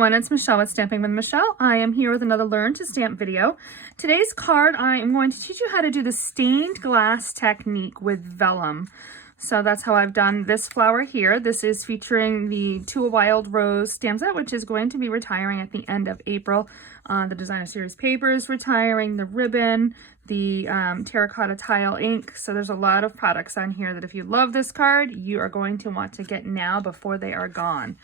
everyone, it's Michelle with Stamping with Michelle. I am here with another Learn to Stamp video. Today's card, I am going to teach you how to do the stained glass technique with vellum. So that's how I've done this flower here. This is featuring the To a Wild Rose stamp set, which is going to be retiring at the end of April. The Designer Series paper is retiring, the ribbon, the terracotta tile ink. So there's a lot of products on here that if you love this card, you are going to want to get now before they are gone.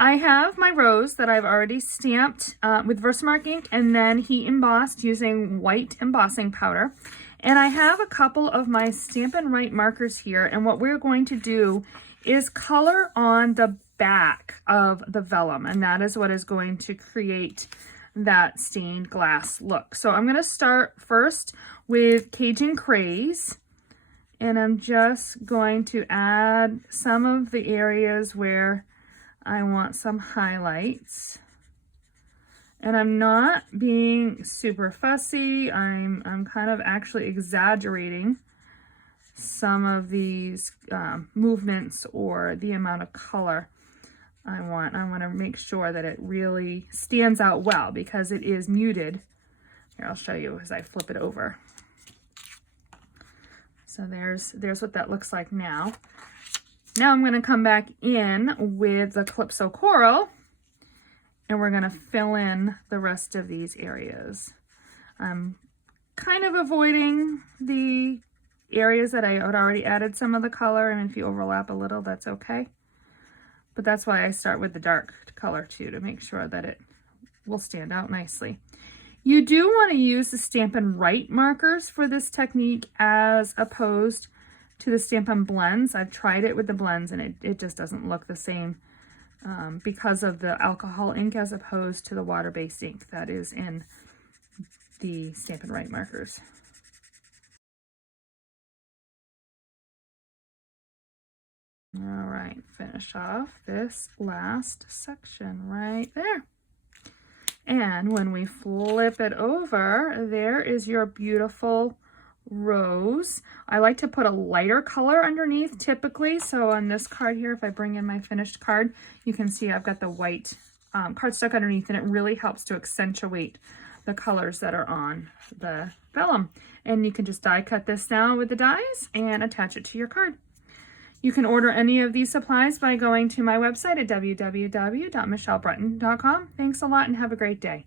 I have my rose that I've already stamped with Versamark ink and then heat embossed using white embossing powder. And I have a couple of my Stampin' Write markers here, and what we're going to do is color on the back of the vellum, and that is what is going to create that stained glass look. So I'm going to start first with Cajun Craze, and I'm just going to add some of the areas where I want some highlights. And I'm not being super fussy. I'm kind of actually exaggerating some of these movements or the amount of color I want. I want to make sure that it really stands out well because it is muted. Here, I'll show you as I flip it over. So there's what that looks like now. Now I'm going to come back in with the Calypso Coral, and we're going to fill in the rest of these areas. I'm kind of avoiding the areas that I had already added some of the color, and if you overlap a little, that's okay. But that's why I start with the dark color too, to make sure that it will stand out nicely. You do want to use the Stampin' Write markers for this technique as opposed to the Stampin' Blends. I've tried it with the blends and it just doesn't look the same. Because of the alcohol ink as opposed to the water-based ink that is in the Stampin' Write markers. All right, finish off this last section right there. And when we flip it over, there is your beautiful rose. I like to put a lighter color underneath typically. So on this card here, if I bring in my finished card, you can see I've got the white cardstock underneath, and it really helps to accentuate the colors that are on the vellum. And you can just die cut this now with the dies and attach it to your card. You can order any of these supplies by going to my website at www.michellebreton.com. Thanks a lot and have a great day.